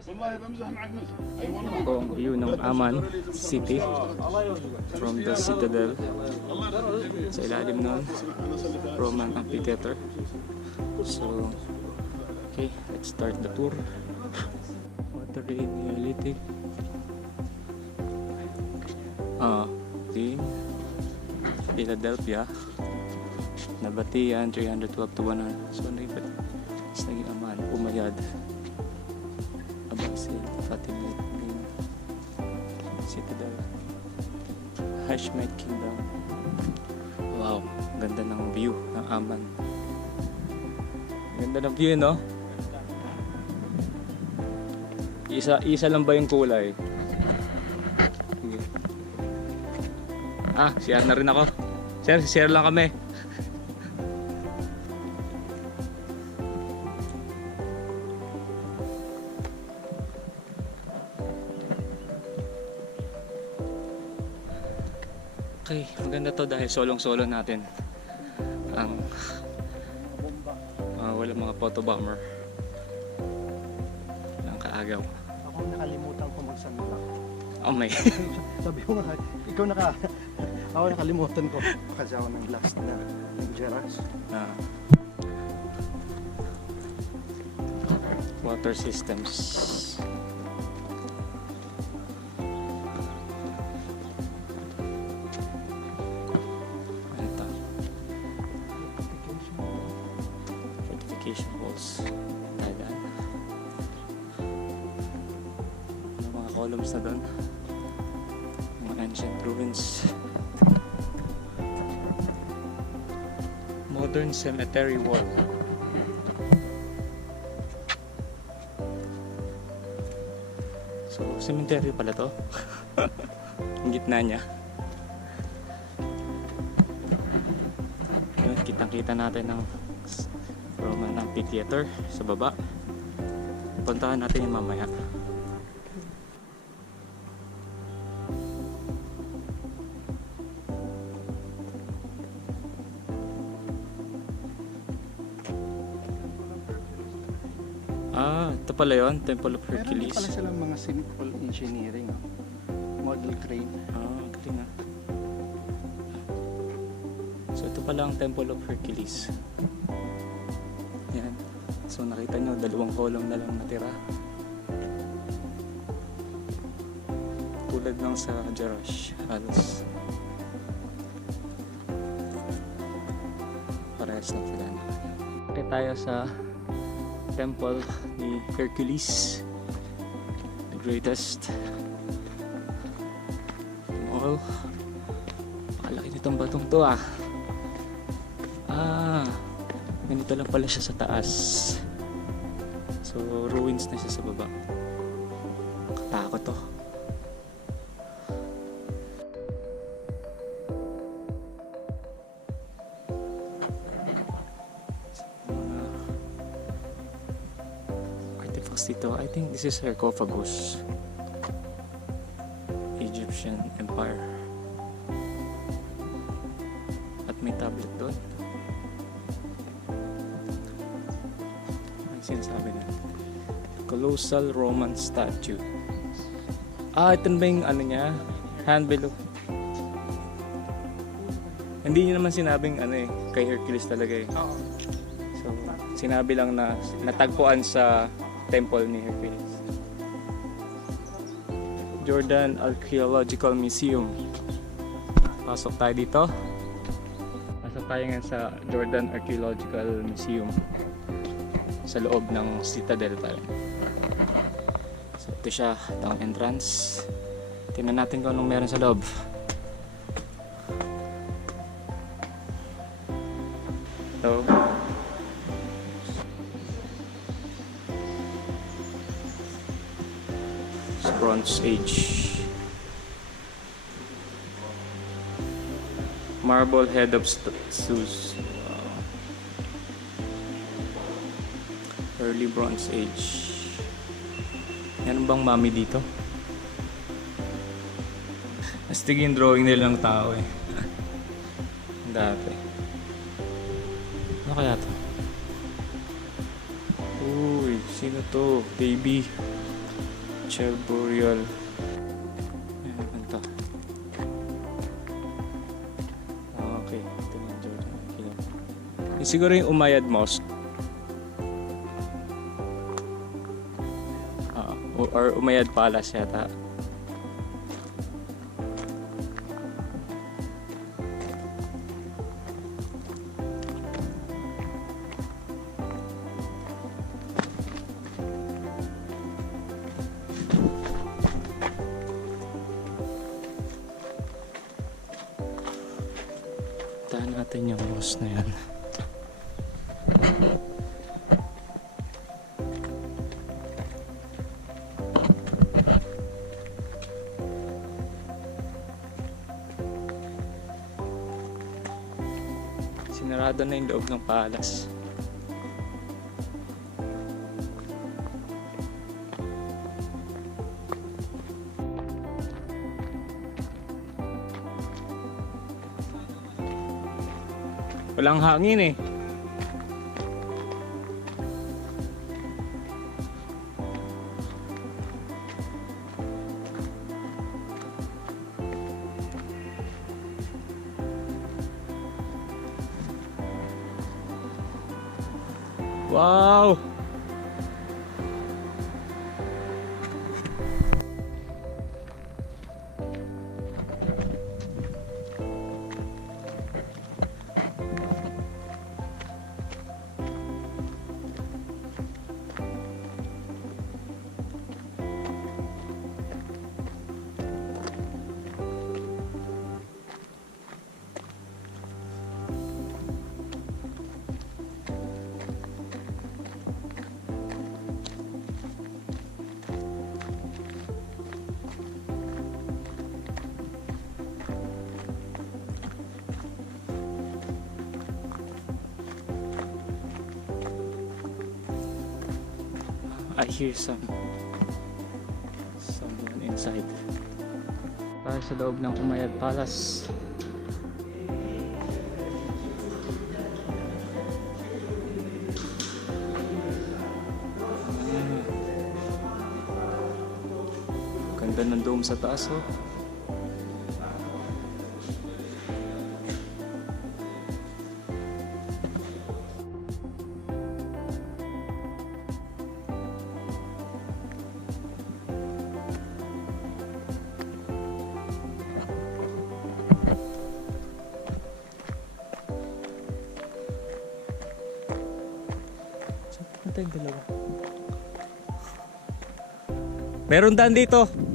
Ito ang view ng Amman City from the Citadel. Sa ilalim nun, Roman Amphitheater. So, okay, let's start the tour. Water Neolithic. Philadelphia. Nabatian, 312 to 100. So, naging Amman, Umayyad, Abbasid, Fatimid, Citadel, Hashemite Kingdom. Wow, ganda ng view ng Amman. Ganda ng view, no? Isa lang ba yung kulay? Sige. Share na rin ako. Share lang kami. Okay, maganda to dahil solong-solo natin ang wala mga photo bomber ng kaagaw. Ako nakalimutan ko magsalita. Oh may. Sabi ko nga, ako nakalimutan ko kasi ako ng last na Geras. Water systems. Fortification walls. Thailand. May mga columns na doon. Mga ancient ruins. Modern cemetery wall. So, cemetery pala to. Ang gitna niya. Yun, kitang-kita natin ng Roman Amphitheater sa baba. Puntahan natin yung mamaya. Ito pala yun, Temple of Hercules. Meron pala silang mga simple engineering. Model crane. Galing nga. So ito pala ang Temple of Hercules. Yan. So nakita nyo, 2 kolong na lang natira. Tulad ng sa Jerash, halos parehas lang sila. Okay, tayo sa Temple ni Hercules, the greatest all. Makalaki nitong batong to ganito lang pala siya sa taas. So ruins na siya sa baba. Katakot to. Dito, I think this is sarcophagus. Egyptian Empire. At may tablet doon. Ang sinasabi na Colossal Roman statue. Ito ba yung ano niya? Hand below. Hindi niya naman sinabing kay Hercules talaga eh. So, sinabi lang na natagpuan sa Temple ni Hercules. Jordan Archaeological Museum. Pasok tayo dito. Pasok tayo ngayon sa Jordan Archaeological Museum. Sa loob ng Citadel tayo. So ito siya, ito ang entrance. Tingnan natin kung anong meron sa loob. So, Bronze Age. Marble head of Zeus. Early Bronze Age. Yan bang mami dito? Astig yung drawing nila ng tao eh. Dati. Ano kaya to? Uy, sino to? Baby. Rachel Burial. Ayan to. Okay, ito yung Jordan Archaeological. Yung siguro yung Umayyad Mosque. Or Umayyad Palace yata. Tahan natin yung mosque na yan. Sinarado na yung loob ng palace. Walang hangin eh. Wow! I hear someone inside. Para sa loob ng Umayyad Palace. Ganda ng dome sa taas oh. Saan tayong dalawa? Meron daan dito.